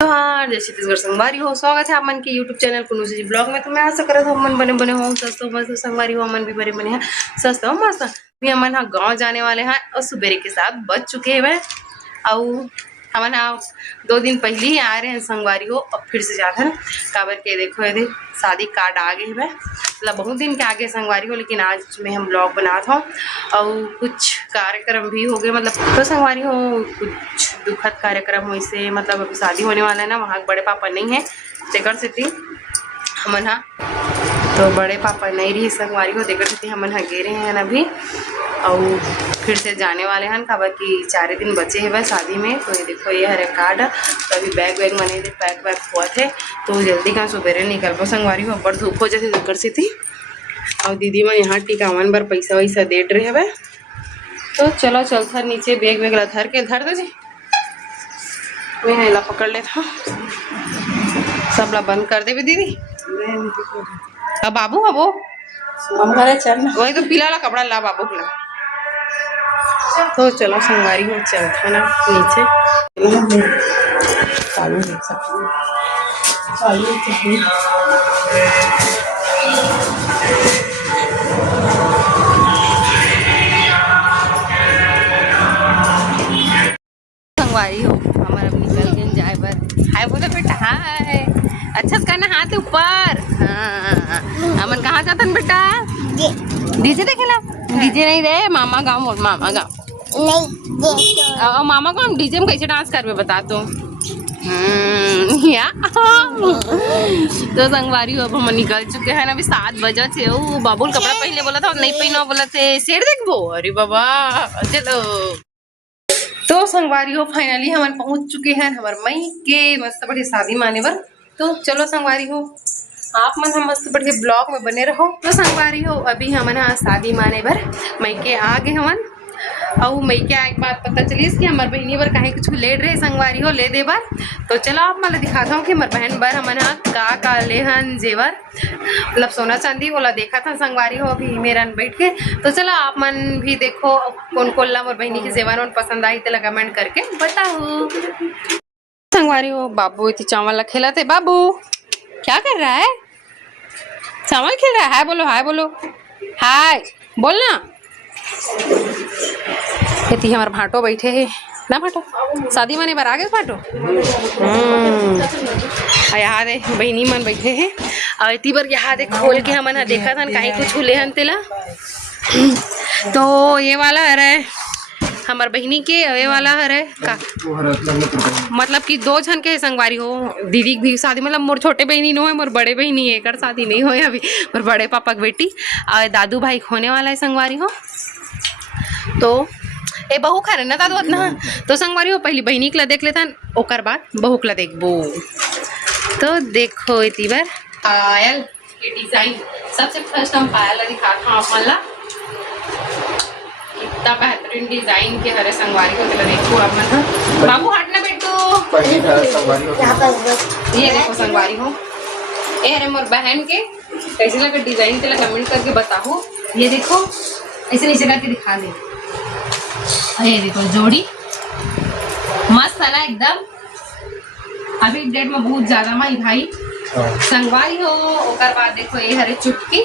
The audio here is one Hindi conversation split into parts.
तो हाँ, जय छत्तीसगढ़ संगवारी हो। स्वागत है आप मन के यूट्यूब चैनल कुनूसी जी ब्लॉग में। तो मैं आशा करत हूँ मन बने बने हो सस्त हो मस्त संगवारी हो। मन भी बने बने हैं सस्त हो मस्त। भी हमन हाँ गाँव जाने वाले हैं और सुबेरे के साथ बच चुके हैं। और हमन हाँ 2 दिन पहले ही आ रहे हैं संगवारी हो। अब फिर से जाते हैं काबर के देखो ये शादी कार्ड आ गए है। मतलब बहुत दिन के आगे संगवारी हो, लेकिन आज में हम ब्लॉग बना था और कुछ कार्यक्रम भी हो गए। मतलब तो संगवारी हो कुछ दुखद कार्यक्रम हो इसे, मतलब अभी शादी होने वाला है ना, वहाँ बड़े पापा नहीं है तेकर सेती हमन हाँ, तो बड़े पापा नहीं रही संगवारी हो तेकर सेती हमन हाँ गे रहे हैं अभी। और फिर से जाने वाले हैं काबर कि 4 दिन बचे हैं शादी में। तो ये देखो ये हरे कार्ड। तो अभी बैग वैग मने पैक वैक हुआ थे तो जल्दी कहाँ सुबेरे निकल पाओ संगवारी हो। बड़ धूप हो जाती तेकर सेती। और दीदी मन यहाँ टिकावन बर पैसा वैसा दे रहे है। तो चलो चलता नीचे बैग वैग ला धर दो जी। मैं ला पकड़ लेता सब ला बंद कर देवे दीदी। अब बाबू हबो वही तो पीला ला कपड़ा ला बाबू ला। तो चलो संगवारी हो चलता ना नीचे। संगवारी हो हमारा अब निकल के जाए बर। हाय बोले बेटा हाय। अच्छा से करना हाथ ऊपर। हाँ हमन कहाँ जातन बेटा? डीजे देखेला? डीजे नहीं रे मामा गाँव मामा गाँव नहीं। मामा गाँव डीजे में कैसे डांस करवे बता तो। या तो संगवारी हो अब हम निकल चुके हैं अभी 7 बजे थे। ओ बाबुल कपड़ा पहले बोला था नहीं पहना बोला थे शेर देखबो। अरे बाबा चलो। तो संगवारी हो फाइनली हम पहुंच चुके हैं हमारे मई के मस्त बड़ी शादी माने बर। तो चलो संगवारी हो आप मन हम मस्त बढ़िया ब्लॉग में बने रहो। तो संगवारी हो अभी हमन हाँ शादी माने बर मई के आगे हमन। और मई के एक बात पता चलिस कि हमार बहनी बर कहीं कुछ ले रहे संगवारी हो ले दे बर। तो चलो आप मैं दिखाता हूँ कि हमार बहन बर हमन हाँ का ले हन जेवर, मतलब सोना चांदी वाला देखा था संगवारी हो अभी मेरा बैठ के। तो चलो आप मन भी देखो कौन कौन ला मोर बहनी के जेवर मन पसंद आई तो कमेंट करके बताओ। संगवारी हो बाबू इतनी चावल खेला थे। बाबू क्या कर रहा है? चावल खेल रहा है। हाय बोलो हाय बोलो हाय बोलना। इतनी हमारे भाटो बैठे है ना भाटो शादी माने बार आगे भाटो। यहाँ दे बहनी मन बैठे हैं और इतनी बार यहाँ दे खोल के हमन देखा था कहीं कुछ ले हन तेला। तो ये वाला है हमार बहनी के ये वाला है का मतलब कि 2 जन के संगवारी हो। दीदी भी शादी मतलब मोर छोटे बहनी नो है मोर बड़े बहनी है कर शादी नहीं हो अभी। मोर बड़े पापा की बेटी और दादू भाई होने वाला है संगवारी हो। तो ए बहू खा रहे ना दादू ना। तो संगवारी हो पहली बहनी के ला देख लेता ओकर बाद बहू के ला देखबो। तो देखो इतनी बार पायल के डिजाइन सबसे फर्स्ट हम पायल दिखाता हूँ अपन ला। इतना बेहतरीन डिजाइन के हरे संगवारी को देखो अपन। बाबू हटना बेटो। ये देखो संगवारी हो ये हरे मोर बहन के कैसे लगे डिजाइन तेला कमेंट करके बताओ। ये देखो ऐसे नीचे करके दिखा दे। ये देखो जोड़ी मस्त है ना एकदम। अभी डेट में बहुत ज्यादा माई भाई संगवारी हो। ओकर बाद देखो ये हरे चुटकी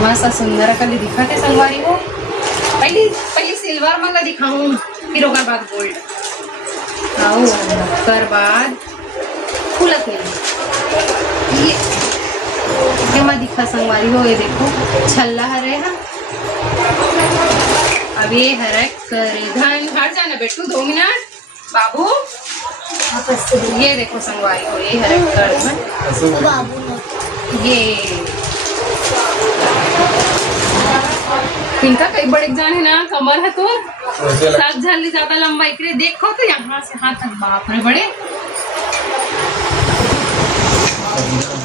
मस्त सुंदर कल दिखते संगवारी हो। पहले सिल्वर मन ला दिखाऊं फिर ओकर बाद गोल्ड और ओकर बाद फूलत नहीं ये मैं दिखा संगवारी हो। ये देखो छल्ला हरे है। अब ये हरे करधन हट जाना बेटू 2 मिनट बाबू। ये देखो संगवारी हो ये हरे करधन ये इनका कई बड़े जान है ना कमर है तो सब झल्ली ज्यादा लंबा इकरे देखो तो यहाँ से हाथ तक बाप रे बड़े।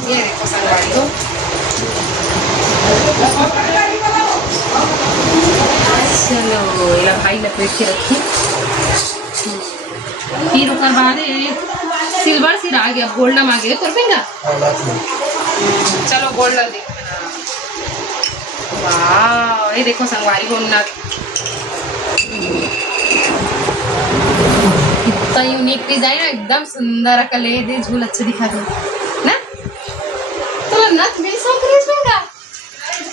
ये देखो संगवारी हो चलो ये भाई लपेट के रखी। फिर ओकर बाद सिल्वर सिर आ गया गोल्डन आ गया करपेगा। चलो गोल्डन देखो वाह ये देखो संगवारी हो नग तो यूनिक डिजाइन एकदम सुंदर कले दे झूल अच्छा दिखा दे ना तो नथ भी सो खरीदूंगा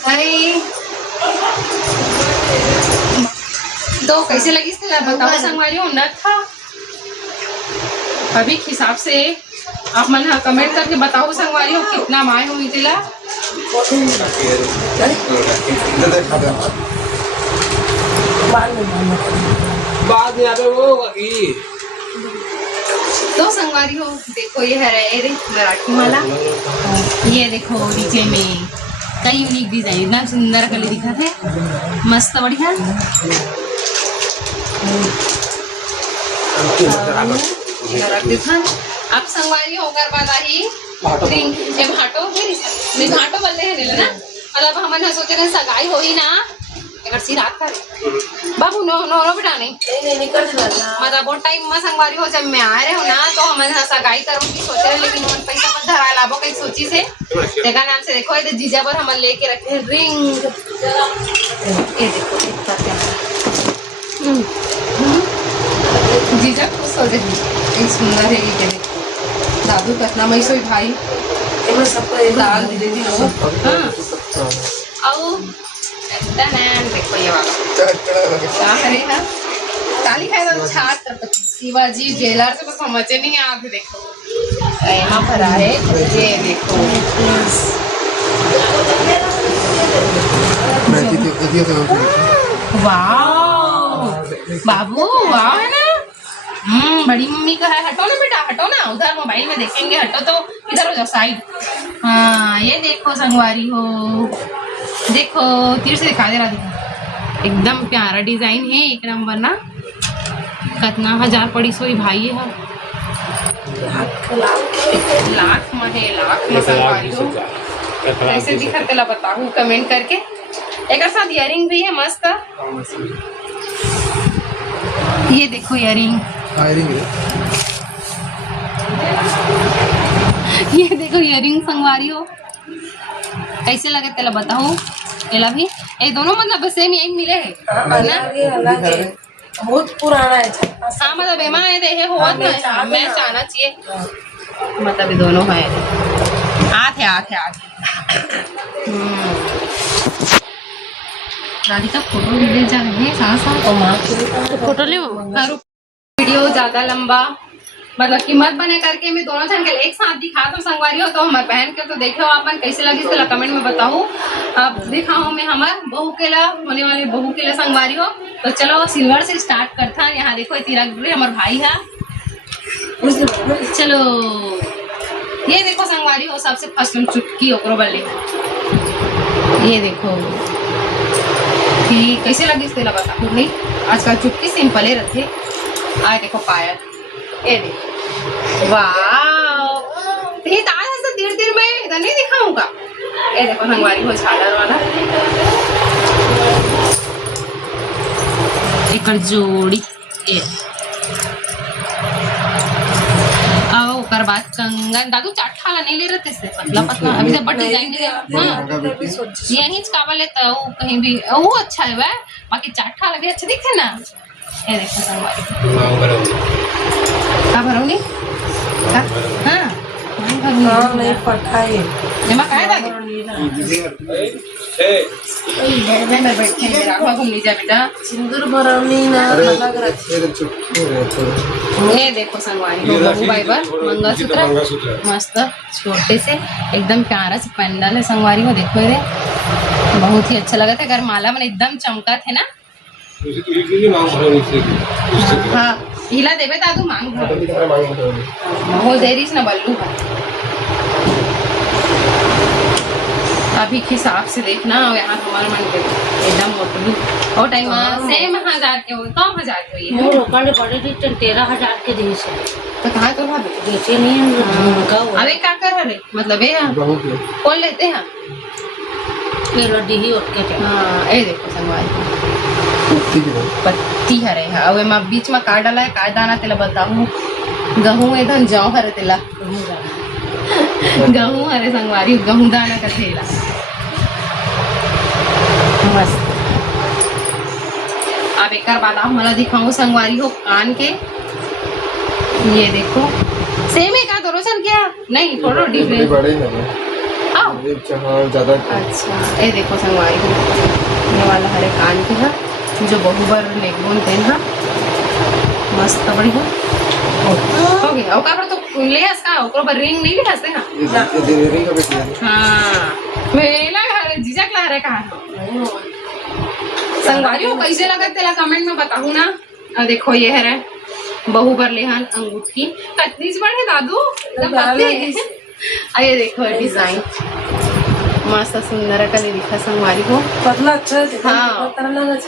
भाई। तो कैसे लगी इससे बताओ संगवारी हो नथ था अभी के हिसाब से आप मन हाँ कमेंट करके बताओ संगवारी हो कितना माए हुई तिला। बाद में आवे वो की तो संगवारी हो देखो ये है रे मराठी माला। ये देखो नीचे में कई यूनिक डिजाइन इतना सुंदर कलर दिखा थे मस्त बढ़िया। अब संगवारी होकर बाद आई घाटो घाटो बल्ले है ना मतलब हमने सोचे रहे सगाई होई ना अगर सी रात कर बाबू नो नो नो बेटा नहीं कर मतलब बहुत टाइम में संगवारी हो जब मैं आ रहे हो ना तो हमारे सगाई करूँ की सोच रहे लेकिन मन पैसा मत धरा लाभो कहीं सोची से देखा नाम से देखो ये जीजा पर हम लेके रखे हैं रिंग। ये देखो जीजा खुश हो जाएगी सुंदर है ये दादू कतना मई सोई भाई दाल दे दी देखो ये वाला क्या करे ना ताली खाए तो छात्र शिवाजी जेलर से तो समझे नहीं आते देखो यहाँ भरा है ये देखो वाह बाबू वाह है ना बड़ी मम्मी का है हटो ना बेटा हटो ना उधर मोबाइल में देखेंगे हटो तो इधर हो जाओ साइड। हाँ ये देखो संगवारी हो देखो तीर से दिखा दे रहा देखो एकदम प्यारा डिजाइन है एक नंबर ना कितना हजार पड़ी सोई भाई है लाख में संगवारी हो कैसे दिखा तेला बताऊँ कमेंट करके। एक साथ इयरिंग भी है मस्त ये देखो इयरिंग ये देखो इयरिंग संगवारी हो कैसे लगे तेला बताओ तेला भी ये दोनों मतलब सेम यही मिले है ना बहुत पुराना है हाँ मतलब एमा है दे हो ना मैं जाना चाहिए मतलब ये दोनों है आते राधिका फोटो ले जा रहे हैं साथ फोटो ले वीडियो ज्यादा लंबा मतलब कीमत बने करके मैं दोनों जन के एक साथ दिखा तो संगवारी हो तो हमारे बहन के तो देखो अपन कैसे लगी इसके कमेंट में बताओ। अब दिखाओ मैं हमार बहू के ला होने वाले बहू के ला संगवारी हो तो चलो सिल्वर से स्टार्ट करता है। यहाँ देखो तिरक हमारे भाई है चलो ये देखो संगवारी हो सबसे फर्स्ट चुटकी ओकरो वाले ये देखो ठीक कैसे लगी इसके बता नहीं आजकल चुटकी सिंपल ही रहते आज देखो पायल ये देखो वाह ये ताज ऐसा धीरे में इधर नहीं दिखाऊंगा ये देखो संगवारी हो झालर वाला एक जोड़ी ये ओकर बाद कंगन दादू चाटा नहीं ले रहे थे पतला पतला अभी तो बट डिजाइन यही काबा लेता वो कहीं भी वो अच्छा है वह बाकी चाटा लगे अच्छा दिखे ना ये देखो संगवारी का भरौनी का हाँ नहीं पता है एमा काय दादी मैं बैठे मेरा आँखों घूमनी जा बेटा सिंदूर भरौनी ना अलग रखी ये देखो संगवारी हो बहू बाइबर मंगलसूत्र मस्त छोटे से एकदम प्यारा से पंडल है संगवारी हो देखो ये बहुत ही अच्छा लगा था अगर माला में एकदम चमका थे ना हाँ हिला देवे दादू मांग बहुत देरी से ना बल्लू अभी के हिसाब से देखना यहाँ हमारा मन एकदम मोटलू और टाइम सेम 1000 के हो कम 1000 के हुई है रोकड़ पड़े थी 13,000 के दी से तो कहाँ तो भाभी बेचे नहीं अरे क्या कर रहे मतलब ये कौन लेते हैं लड्डी ही उठ के हाँ ये देखो संगवारी पत्ती हरे है अब मैं बीच में काट डाला है काट दाना तेला बताऊँ गहूँ इधर जाऊँ हरे तेला गहूँ हरे संगवारी गहूँ दाना का थैला मस्त। अब एक बात आप मला दिखाऊँ संगवारी हो कान के ये देखो सेम है का दोनों चल गया नहीं थोड़ा ये डिफरेंट बड़े हैं आओ ये हाँ ज़्यादा अच्छा ये देखो संगवारी हो ये वाला हरे कान की है जो बहुबर लेगबोन पेन है मस्त बढ़िया हो गया ओका पर तो ले इसका ओकरो पर रिंग नहीं लिखाते ना ये डिलीवरी का बेटी है हाँ मेला घर जीजा क्ला रे कहा संगवारी हो कैसे लगा तेला कमेंट में बताऊँ ना देखो ये है रे बहुबर लेहन अंगूठी कतनी बड़े दादू ये देखो डिजाइन मस्त सुंदर कली दिखा संगवारी को पतला अच्छा हाँ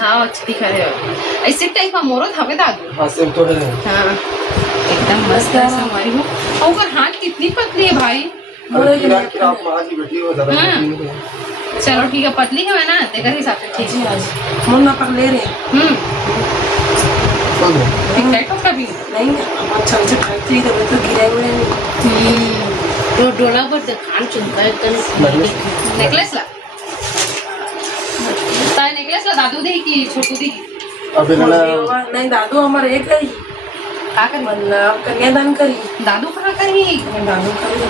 हाँ अच्छा दिखा रहे ऐसे टाइप का मोरो था दादू हाँ सेम तो है हाँ एकदम मस्त है संगवारी को और उसका हाथ कितनी पतली है भाई आप माँ की बेटी हो ज़्यादा हाँ। बेटी है। चलो ठीक है पतली है ना तेरे हिसाब से ठीक है मुन्ना पकड़े रहे कौन है? ठीक टाइप का भी नहीं अच्छा अच्छा खाती तो तो गिराए हुए तो डोला पर दिखान चुनका एकदम नेकलेस ला ताई नेकलेस ला दादू दे की छोटू दे अभी ना नहीं दादू हमारे एक करी का करी मतलब कन्यादान करी दादू कहाँ करी दादू करी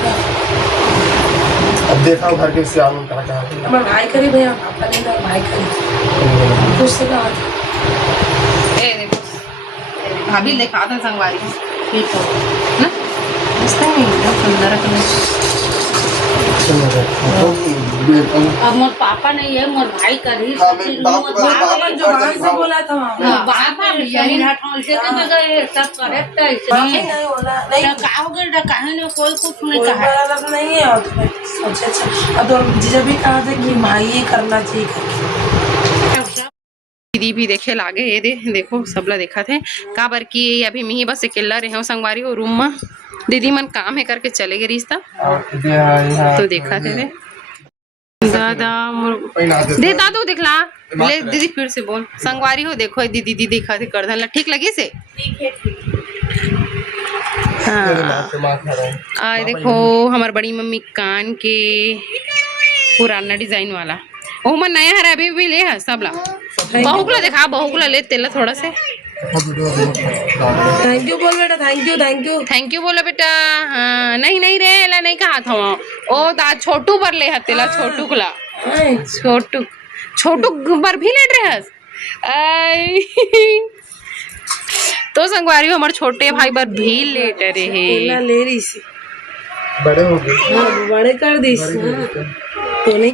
अब देखा घर के सियाल में कहाँ कहाँ है। हमारे भाई करी भैया पापा नहीं था भाई करी कुछ से कहा ए देखो भाभी देखा था संगवारी ठीक है ना मस्त है एकदम सुंदर कलर अब मोर पापा नहीं है मोर भाई करी हाँ, मैं बाप को बोला, बाप जो बाहर से बोला था वहाँ हाँ, बापा भैया ने से सब करेक्ट है नहीं नहीं बोला नहीं का हो गया काहे ने कोई कुछ नहीं कहा नहीं है और अच्छा अच्छा और जीजा भी कहा था कि माँ ये करना चाहिए दीदी भी देखे लागे ये देखो सबला देखा थे का बर की अभी मिही बस अकेला रहे हो संगवारी हो रूम में दीदी मन काम है करके चले गए रिश्ता तो देखा थे रे दादा दे दादू दिखला ले दीदी फिर से बोल संगवारी हो देखो दीदी दीदी देखा थे कर धन ठीक लगी से हाँ आए देखो हमार बड़ी मम्मी कान के पुराना डिजाइन वाला ओ मन नया है अभी भी ले है सबला बहुकुला दिखा बहुकुला ले तेला थोड़ा से थैंक यू बोल बेटा थैंक यू बोलो बेटा हाँ नहीं नहीं रे एला नहीं कहा था ओ दा छोटू पर ले हतेला छोटू कुला छोटू छोटू पर भी लेट रहे हस आई तो संगवारी हमारे छोटे भाई पर भी लेट रहे ले रही सी बड़े हो गए बड़े कर दी तो नहीं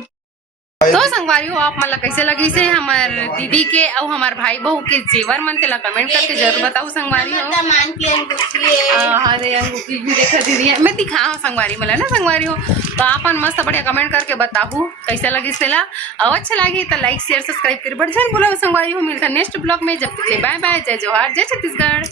तो संगवारी हो आप मतलब कैसे लगी से हमार दीदी के और हमार भाई बहू के जेवर मन तेला कमेंट करके जरूर बताओ संगवारी हो हाँ रे अंगूठी भी देखा दीदी मैं दिखा हूँ संगवारी मला ना संगवारी हो तो आप मस्त बढ़िया कमेंट करके बताओ कैसा लगी सेला और अच्छा लगी तो लाइक शेयर सब्सक्राइब कर बढ़ जाए बोला संगवारी हो मिलता नेक्स्ट ब्लॉग में जब तक बाय बाय जय जोहार जय छत्तीसगढ़।